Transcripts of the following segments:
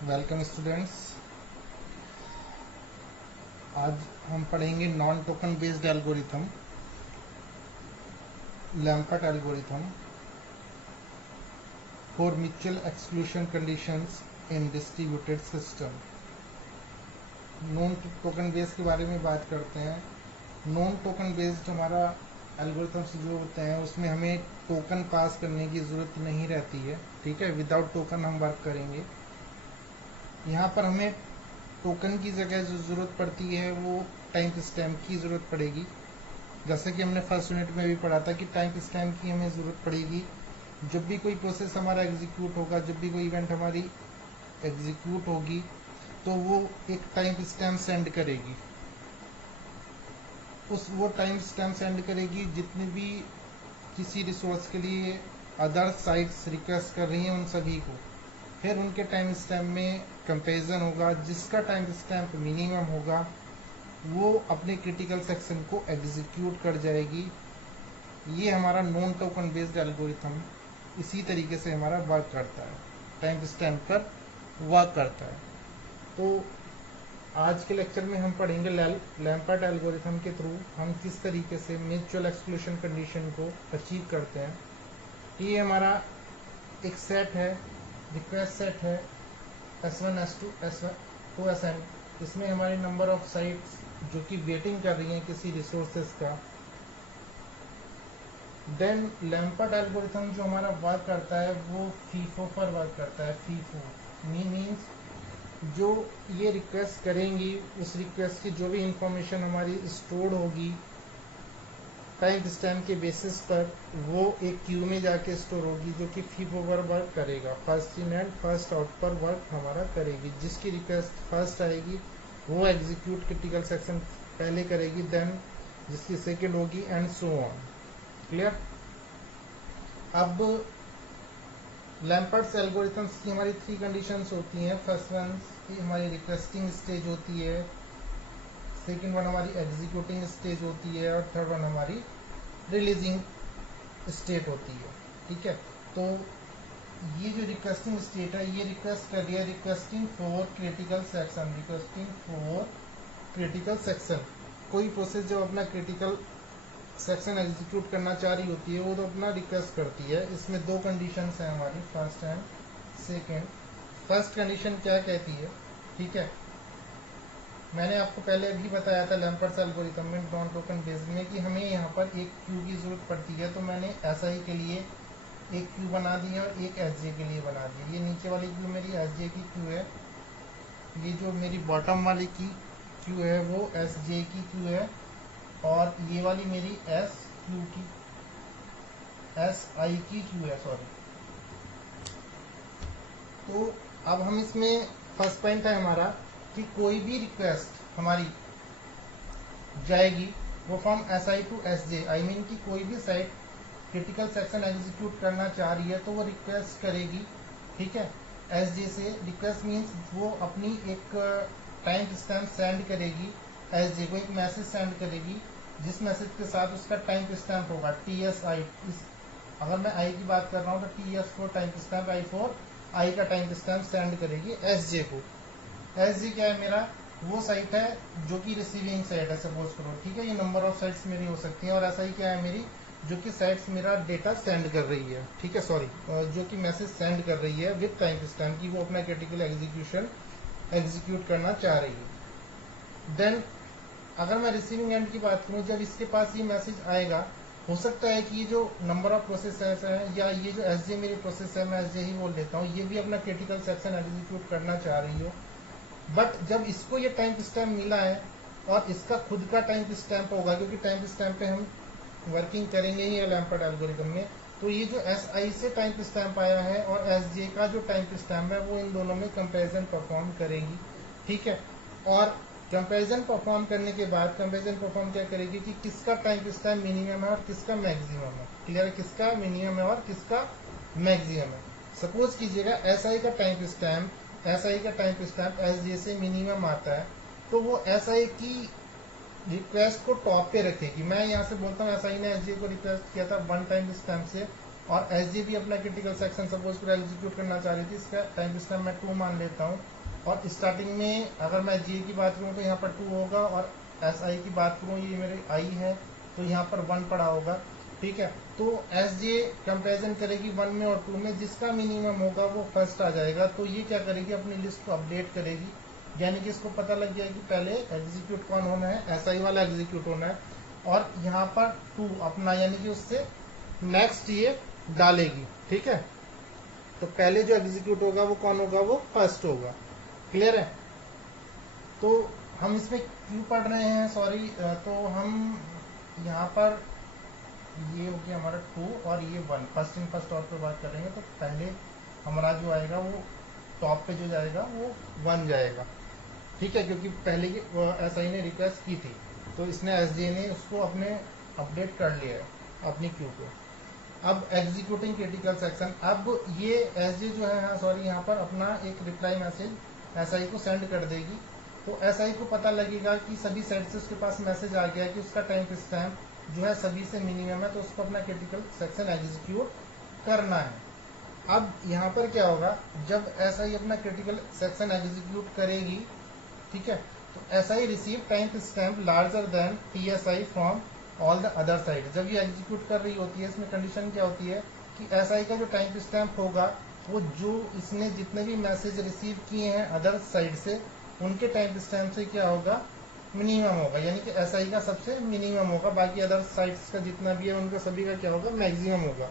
Welcome students. आज हम पढ़ेंगे non token based algorithm, Lampert algorithm for mutual exclusion conditions in distributed system. Non token based के बारे में बात करते हैं। नॉन टोकन बेस्ड हमारा एल्गोरिथम्स जो होते हैं उसमें हमें टोकन पास करने की ज़रूरत नहीं रहती है। ठीक है, विदाउट टोकन हम वर्क करेंगे। यहाँ पर हमें टोकन की जगह जो ज़रूरत पड़ती है वो टाइम स्टैम्प की ज़रूरत पड़ेगी। जैसे कि हमने फर्स्ट यूनिट में भी पढ़ा था कि टाइम स्टैम्प की हमें ज़रूरत पड़ेगी जब भी कोई प्रोसेस हमारा एग्जीक्यूट होगा, जब भी कोई इवेंट हमारी एग्जीक्यूट होगी तो वो एक टाइम स्टैम्प सेंड करेगी। वो टाइम स्टैम्प सेंड करेगी जितने भी किसी रिसोर्स के लिए अदर साइट्स रिक्वेस्ट कर रही हैं उन सभी को। फिर उनके टाइम स्टैम्प में कंपेरिजन होगा, जिसका टाइम स्टैम्प मिनिमम होगा वो अपने क्रिटिकल सेक्शन को एग्जीक्यूट कर जाएगी। ये हमारा नॉन टोकन बेस्ड एल्गोरिथम इसी तरीके से हमारा वर्क करता है, टाइम स्टैम्प पर वर्क करता है। तो आज के लेक्चर में हम पढ़ेंगे लैम्पर्ट एल्गोरिथम के थ्रू हम किस तरीके से म्यूचुअल एक्सक्लूशन कंडीशन को अचीव करते हैं। ये हमारा एक सेट है, रिक्वेस्ट सेट है S1 S2 S2 SN। इसमें हमारी नंबर ऑफ साइट्स जो कि वेटिंग कर रही हैं किसी रिसोर्सेज का। देन लैम्पर्ट एल्गोरिथम जो हमारा वर्क करता है वो फीफो पर वर्क करता है। फीफो मीन्स जो ये रिक्वेस्ट करेंगी उस रिक्वेस्ट की जो भी इंफॉर्मेशन हमारी स्टोर्ड होगी टाइम स्टैम्प के बेसिस पर वो एक क्यू में जाके स्टोर होगी जो कि फीफो पर वर्क करेगा। First in and first out पर वर्क हमारा करेगी। जिसकी रिक्वेस्ट फर्स्ट आएगी वो एग्जीक्यूट क्रिटिकल सेक्शन पहले करेगी, देन जिसकी सेकंड होगी एंड सो ऑन। क्लियर। अब लैम्पर्ट्स एल्गोरिथम्स की हमारी 3 कंडीशंस होती हैं। फर्स्ट वन हमारी रिक्वेस्टिंग स्टेज होती है, सेकंड वन हमारी एग्जीक्यूटिंग स्टेज होती है और थर्ड वन हमारी रिलीजिंग स्टेट होती है। ठीक है, तो ये जो रिक्वेस्टिंग स्टेट है ये रिक्वेस्ट कर रही है requesting for critical section. Requesting for critical section, कोई प्रोसेस जब अपना क्रिटिकल सेक्शन एग्जीक्यूट करना चाह रही होती है वो तो अपना रिक्वेस्ट करती है। इसमें 2 कंडीशंस हैं हमारी, first and second. First condition क्या कहती है, ठीक है, मैंने आपको पहले भी बताया था लैम्पर्ट्स एल्गोरिथम में नॉन टोकन बेस्ड में कि हमें यहाँ पर एक क्यू की जरूरत पड़ती है। तो मैंने SI के लिए एक क्यू बना दी है और एक SJ के लिए बना दी है। ये नीचे वाली क्यू मेरी SJ की क्यू है, ये जो मेरी बॉटम वाली की क्यू है वो SJ की क्यू है और ये वाली मेरी SQ की SI की क्यू है, सॉरी। तो अब हम इसमें फर्स्ट पॉइंट है हमारा कि कोई भी रिक्वेस्ट हमारी जाएगी वो from SI to SJ, I mean कि कोई भी साइट क्रिटिकल सेक्शन एग्जीक्यूट करना चाह रही है तो वो रिक्वेस्ट करेगी, ठीक है, SJ से। रिक्वेस्ट मीन्स वो अपनी एक टाइम स्टैम्प सेंड करेगी SJ को, एक मैसेज सेंड करेगी जिस मैसेज के साथ उसका टाइम स्टैम्प होगा TSI। अगर मैं आई की बात कर रहा हूँ तो TS four time stamp, I4 आई का टाइम स्टैम्प सेंड करेगी SJ को। SJ क्या है, मेरा वो साइट है जो कि रिसीविंग साइट है, सपोज करो। ठीक है, ये नंबर ऑफ साइट्स मेरी हो सकती हैं। और SI क्या है, मेरी जो कि साइट्स मेरा डेटा सेंड कर रही है, ठीक है, सॉरी, जो कि मैसेज सेंड कर रही है विद टाइम स्टैम्प की वो अपना क्रिटिकल एग्जीक्यूशन एग्जीक्यूट करना चाह रही है। देन अगर मैं रिसीविंग एंड की बात करूँ, जब इसके पास ये मैसेज आएगा, हो सकता है कि ये जो नंबर ऑफ प्रोसेस है या ये जो SJ मेरी प्रोसेस है, मैं SJ ही बोल देता हूँ, ये भी अपना क्रिटिकल सेक्शन एग्जीक्यूट करना चाह रही हो। बट जब इसको ये टाइम स्टैम्प मिला है और इसका खुद का टाइम स्टैम्प होगा, क्योंकि टाइम स्टैम्प पे हम वर्किंग करेंगे ही लैम्पर्ट एल्गोरिथम में, तो ये जो SI से टाइम स्टैम्प आया है और SJ का जो टाइम स्टैम्प है वो इन दोनों में कंपैरिजन परफॉर्म करेगी। ठीक है, और कंपैरिजन परफॉर्म करने के बाद कंपैरिजन परफॉर्म क्या करेगी कि किसका टाइम स्टैम्प मिनिमम है और किसका मैक्सिमम है। क्लियर है, किसका मिनिमम है और किसका मैक्सिमम है। सपोज कीजिएगा SI का टाइम स्टैम्प SJ से मिनिमम आता है, तो वो SI की रिक्वेस्ट को टॉप पे रखेगी। मैं यहाँ से बोलता हूँ SI ने SJ को रिक्वेस्ट किया था 1 टाइम स्टैम्प से, और एसजे भी अपना क्रिटिकल सेक्शन सपोज करो एग्जीक्यूट करना चाह रही थी, इसका टाइम स्टैम्प मैं 2 मान लेता हूँ। और स्टार्टिंग में अगर मैं जे की बात करूँ तो यहाँ पर 2 होगा, और एस आई की बात करूँ ये मेरे आई है तो यहाँ पर 1 पड़ा होगा। ठीक है, तो एस जे कंपेरिजन करेगी 1 में और 2 में, जिसका मिनिमम होगा वो फर्स्ट आ जाएगा। तो ये क्या करेगी, अपनी लिस्ट को अपडेट करेगी, यानी कि इसको पता लग गया कि पहले एग्जीक्यूट कौन होना है, एस आई वाला एग्जीक्यूट होना है, और यहाँ पर 2 अपना यानी कि उससे नेक्स्ट ये डालेगी। ठीक है, तो पहले जो एग्जीक्यूट होगा वो कौन होगा, वो फर्स्ट होगा। क्लियर है? तो हम इसमें क्यों पढ़ रहे हैं, सॉरी, तो हम यहाँ पर ये हो गया हमारा 2 और ये 1, फर्स्ट इन फर्स्ट आउट पे बात करेंगे तो पहले हमारा जो आएगा वो टॉप पे जो जाएगा वो 1 जाएगा। ठीक है, क्योंकि पहले एस आई ने रिक्वेस्ट की थी तो इसने एस जे ने उसको अपने अपडेट कर लिया है अपनी क्यू को। अब एग्जीक्यूटिंग क्रिटिकल सेक्शन, अब ये एस जे जो है, सॉरी, यहाँ पर अपना एक रिप्लाई मैसेज एस आई को सेंड कर देगी। तो एस आई को पता लगेगा कि सभी साइड से उसके पास मैसेज आ गया कि उसका टाइम स्टैम्प जो है सभी से मिनिमम है, तो उसको अपना क्रिटिकल सेक्शन एग्जीक्यूट करना है। अब यहाँ पर क्या होगा, जब एस आई अपना क्रिटिकल सेक्शन एग्जीक्यूट करेगी, ठीक है, तो S I receive time stamp larger than T S I from all the other side. जब ये एग्जीक्यूट कर रही होती है, इसमें कंडीशन क्या होती है कि एस आई का जो टाइम स्टैम्प होगा वो जो इसने जितने भी मैसेज रिसीव किए हैं अदर साइड से उनके टाइम स्टैम्प से क्या होगा, मिनिमम होगा, यानी कि एस आई का सबसे मिनिमम होगा, बाकी अदर साइट्स का जितना भी है उनका सभी का क्या होगा, मैक्सिमम होगा।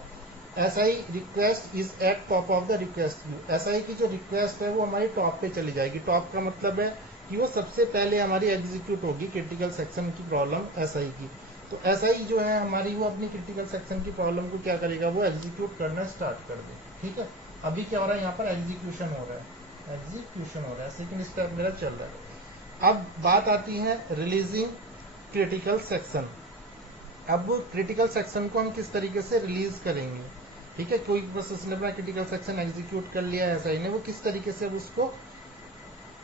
S I request is eight top of the request Q. S I की जो रिक्वेस्ट है वो हमारी टॉप पे चली जाएगी। टॉप का मतलब है कि वो सबसे पहले हमारी एग्जीक्यूट होगी क्रिटिकल सेक्शन की प्रॉब्लम एस आई की। तो एस आई जो है हमारी वो अपनी क्रिटिकल सेक्शन की प्रॉब्लम को क्या करेगा, वो एग्जीक्यूट करना स्टार्ट कर दे। ठीक है, अभी क्या हो रहा है, यहाँ पर एग्जीक्यूशन हो रहा है, एग्जीक्यूशन हो रहा है, सेकेंड स्टेप मेरा चल रहा है। अब बात आती है रिलीजिंग क्रिटिकल सेक्शन। अब क्रिटिकल सेक्शन को हम किस तरीके से रिलीज करेंगे। ठीक है, कोई प्रोसेस ने अपना क्रिटिकल सेक्शन एग्जीक्यूट कर लिया है एसआई ने, वो किस तरीके से अब उसको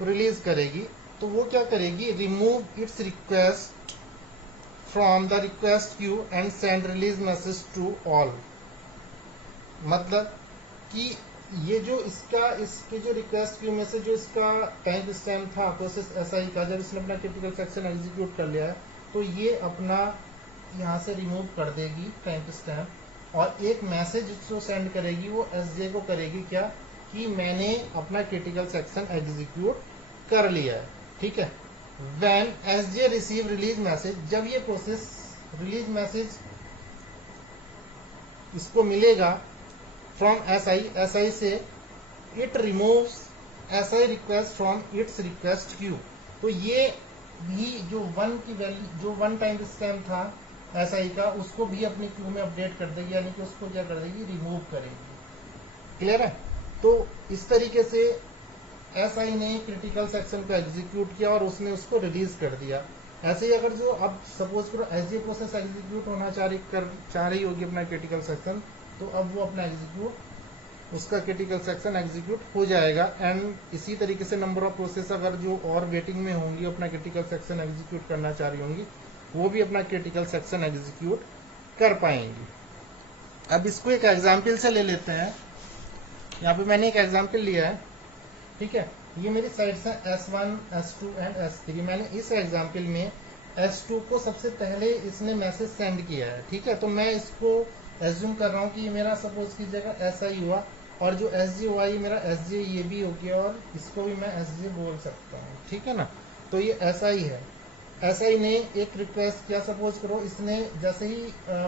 रिलीज करेगी। तो वो क्या करेगी, remove its request from the request queue and send release message to all. मतलब कि ये जो इसके जो रिक्वेस्ट क्यू में से जो इसका टाइम स्टैम्प था प्रोसेस एसआई का, जब इसने अपना क्रिटिकल सेक्शन एग्जीक्यूट कर लिया है तो ये अपना यहाँ से रिमूव कर देगी टाइम स्टैम्प, और एक मैसेज जो सेंड करेगी वो एसजे को करेगी क्या, कि मैंने अपना क्रिटिकल सेक्शन एग्जीक्यूट कर लिया है। ठीक है, when SJ receive release message, जब ये प्रोसेस रिलीज मैसेज इसको मिलेगा फ्रॉम एसआई से, it removes SI request from its request Q. तो ये भी जो 1 की वैल्यू, जो 1 टाइम स्टैम्प था एसआई का, उसको भी अपनी क्यू में अपडेट कर देगी, यानी कि उसको क्या कर देगी, रिमूव करेगी। क्लियर है? तो इस तरीके से एसआई ने क्रिटिकल सेक्शन को एग्जीक्यूट किया और उसने उसको रिलीज कर दिया। ऐसे ही अगर जो अब सपोज करो एसजे प्रोसेस एग्जीक्यूट होना चाह रही होगी अपना क्रिटिकल सेक्शन, तो अब वो अपना एग्जीक्यूट, उसका क्रिटिकल सेक्शन एग्जीक्यूट हो जाएगा। एंड इसी तरीके से नंबर ऑफ प्रोसेस अगर जो और वेटिंग में होंगी अपना क्रिटिकल सेक्शन एग्जीक्यूट करना चाह रही होंगी, वो भी अपना क्रिटिकल सेक्शन एग्जीक्यूट कर पाएंगी। अब इसको एक एग्जाम्पल से ले लेते हैं। यहाँ पे मैंने एक एग्जाम्पल लिया है। ठीक है, ये मेरी साइड्स है S1, S2 एंड S3। मैंने इस एग्जाम्पल में S2 को सबसे पहले इसने मैसेज सेंड किया है। ठीक है, तो मैं इसको एज्यूम कर रहा हूँ कि ये मेरा सपोज कीजिएगा SI हुआ, और जो SJ हुआ ये मेरा SJ ये भी हो गया, और इसको भी मैं SJ बोल सकता हूँ। ठीक है ना, तो ये SI है। SI ने एक रिक्वेस्ट किया, सपोज करो इसने जैसे ही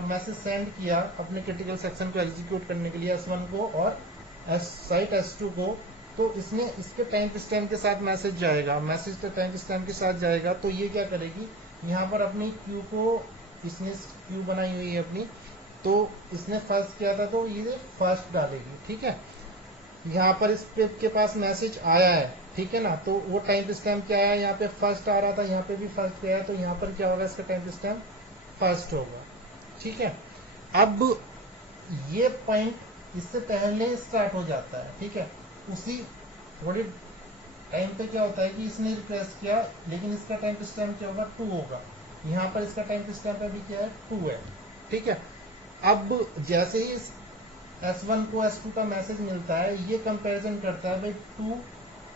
मैसेज सेंड किया अपने क्रिटिकल सेक्शन को एग्जीक्यूट करने के लिए S1 को और साइट S2 को, तो इसने इसके टाइम स्टैम्प के साथ मैसेज जाएगा, मैसेज तो टाइम स्टैम्प के साथ जाएगा। तो ये क्या करेगी, यहाँ पर अपनी क्यू को, इसने क्यू बनाई हुई है अपनी, तो इसने फर्स्ट किया था तो ये फर्स्ट डालेगी। ठीक है, यहाँ पर इस पे के पास मैसेज आया है, ठीक है ना, तो वो टाइम स्टैम्प क्या आया, यहाँ पे फर्स्ट आ रहा था, यहाँ पे भी फर्स्ट गया है, तो यहाँ पर क्या होगा, इसका टाइम स्टैम्प फर्स्ट होगा। ठीक है, अब ये पॉइंट इससे पहले स्टार्ट हो जाता है। ठीक है, उसी थोड़ी टाइम पे क्या होता है कि इसने रिक्वेस्ट किया, लेकिन इसका टाइम स्टैम्प क्या होगा, 2 होगा। यहाँ पर इसका टाइम स्टैम्प अभी क्या है, 2 है। ठीक है, अब जैसे ही S1 को S2 का मैसेज मिलता है, ये कंपैरिजन करता है भाई 2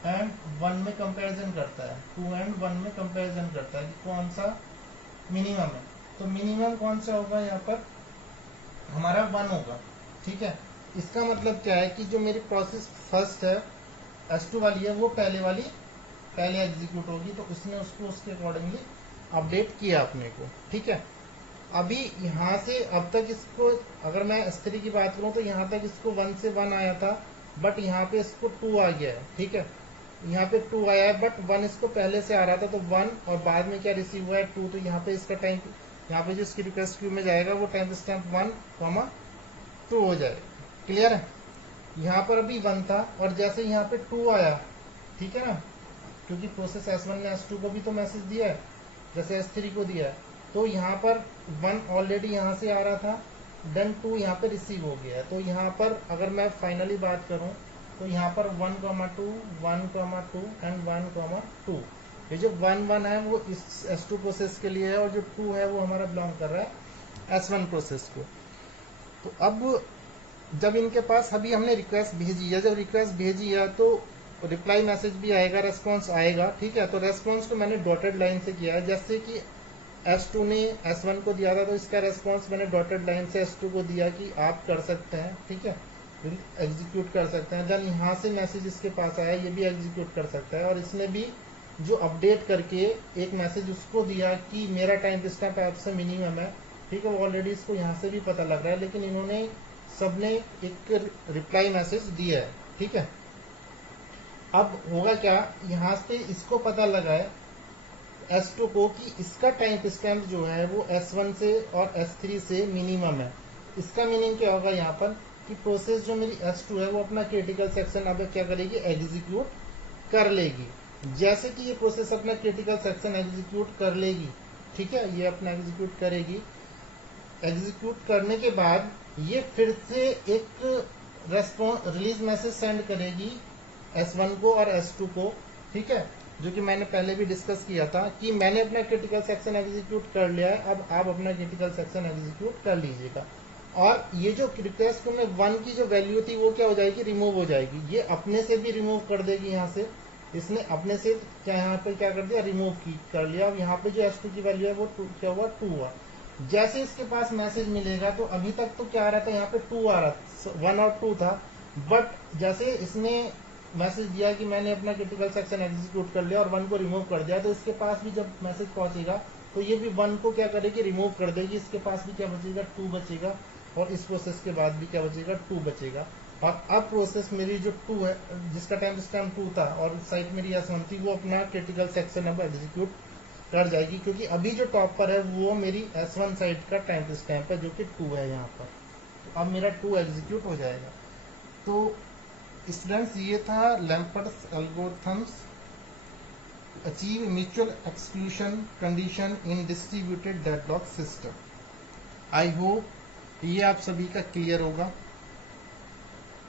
एंड 1 में कंपैरिजन करता है, 2 एंड 1 में कंपैरिजन करता है कि कौन सा मिनिमम है। तो मिनिमम कौन सा होगा यहाँ पर हमारा 1 होगा, ठीक है। इसका मतलब क्या है कि जो मेरी प्रोसेस फर्स्ट है S2 वाली है वो पहले एग्जीक्यूट होगी, तो उसने उसको उसके अकॉर्डिंगली अपडेट किया अपने को, ठीक है। अभी यहाँ से अब तक इसको अगर मैं S3 की बात करूं तो यहाँ तक इसको 1 से 1 आया था, बट यहाँ पे इसको 2 आ गया है, ठीक है। यहाँ पे 2 आया है बट 1 इसको पहले से आ रहा था, तो 1 और बाद में क्या रिसीव हुआ है 2, तो यहाँ पे इसका टाइम, यहाँ पे जो इसकी रिक्वेस्ट क्यू में जाएगा वो टाइम स्टैम्प 1,2 हो जाएगा। क्लियर है। यहाँ पर अभी 1 था और जैसे यहाँ पे 2 आया, ठीक है ना, क्योंकि प्रोसेस S1 ने S2 को भी तो मैसेज दिया है जैसे S3 को दिया है, तो यहाँ पर 1 ऑलरेडी यहाँ से आ रहा था, देन 2 यहाँ पे रिसीव हो गया है। तो यहाँ पर अगर मैं फाइनली बात करूँ तो यहाँ पर 1,2 1,2 एंड 1,2, ये जो 1 है वो इस S2 प्रोसेस के लिए है और जो 2 है वो हमारा बिलोंग कर रहा है S1 प्रोसेस को। तो अब जब इनके पास अभी हमने रिक्वेस्ट भेजी है, जब रिक्वेस्ट भेजी है तो रिप्लाई मैसेज भी आएगा, रेस्पॉन्स आएगा, ठीक है। तो रेस्पॉन्स को मैंने डॉटेड लाइन से किया है, जैसे कि S2 ने S1 को दिया था तो इसका रेस्पॉन्स मैंने डॉटेड लाइन से S2 को दिया कि आप कर सकते हैं, ठीक है, एग्जीक्यूट कर सकते हैं। देन यहाँ से मैसेज इसके पास आया, ये भी एग्जीक्यूट कर सकता है, और इसने भी जो अपडेट करके एक मैसेज उसको दिया कि मेरा टाइम स्टैम्प आपसे मिनिमम है, ठीक है। वो ऑलरेडी इसको यहाँ से भी पता लग रहा है, लेकिन इन्होंने सबने एक रिप्लाई मैसेज दिया है, ठीक है। अब होगा क्या, यहाँ से इसको पता लगा है S2 को कि इसका टाइम स्टैम्प जो है वो S1 से और S3 से मिनिमम है। इसका मीनिंग क्या होगा यहाँ पर कि प्रोसेस जो मेरी S2 है वो अपना क्रिटिकल सेक्शन अब क्या करेगी, एग्जीक्यूट कर लेगी। जैसे कि ये प्रोसेस अपना क्रिटिकल सेक्शन एग्जीक्यूट कर लेगी, ठीक है, ये अपना एग्जीक्यूट करेगी। एग्जीक्यूट करने के बाद ये फिर से एक रिलीज मैसेज सेंड करेगी S1 को और S2 को, ठीक है, जो कि मैंने पहले भी डिस्कस किया था कि मैंने अपना क्रिटिकल सेक्शन एग्जीक्यूट कर लिया है, अब आप अपना क्रिटिकल सेक्शन एग्जीक्यूट कर लीजिएगा। और ये जो रिक्वेस्ट में 1 की जो वैल्यू थी वो क्या हो जाएगी, रिमूव हो जाएगी। ये अपने से भी रिमूव कर देगी, यहाँ से इसने अपने से क्या यहाँ पे क्या कर दिया, रिमूव कर लिया। अब यहाँ पे जो S2 की वैल्यू है वो क्या हुआ, 2 हुआ। जैसे इसके पास मैसेज मिलेगा तो अभी तक तो क्या आ रहा था, यहाँ पे 2 आ रहा था, 1 और 2 था, बट जैसे इसने मैसेज दिया कि मैंने अपना क्रिटिकल सेक्शन एग्जीक्यूट कर लिया और 1 को रिमूव कर दिया, तो इसके पास भी जब मैसेज पहुंचेगा तो ये भी 1 को क्या करेगी, रिमूव कर देगी। इसके पास भी क्या बचेगा, 2 बचेगा, और इस प्रोसेस के बाद भी क्या बचेगा, 2 बचेगा। और अब प्रोसेस मेरी जो 2 है, जिसका टाइम स्टैम्प 2 था और साइट मेरी S1 थी, वो अपना क्रिटिकल सेक्शन अब एग्जीक्यूट कर जाएगी, क्योंकि अभी जो टॉप पर है वो मेरी S1 साइट का टाइम स्टैम्प है जो कि 2 है यहाँ पर। तो अब मेरा 2 एग्जीक्यूट हो जाएगा। तो स्टूडेंट्स, ये था Lamport's algorithms achieve mutual exclusion condition in distributed deadlock system. I hope ये आप सभी का क्लियर होगा।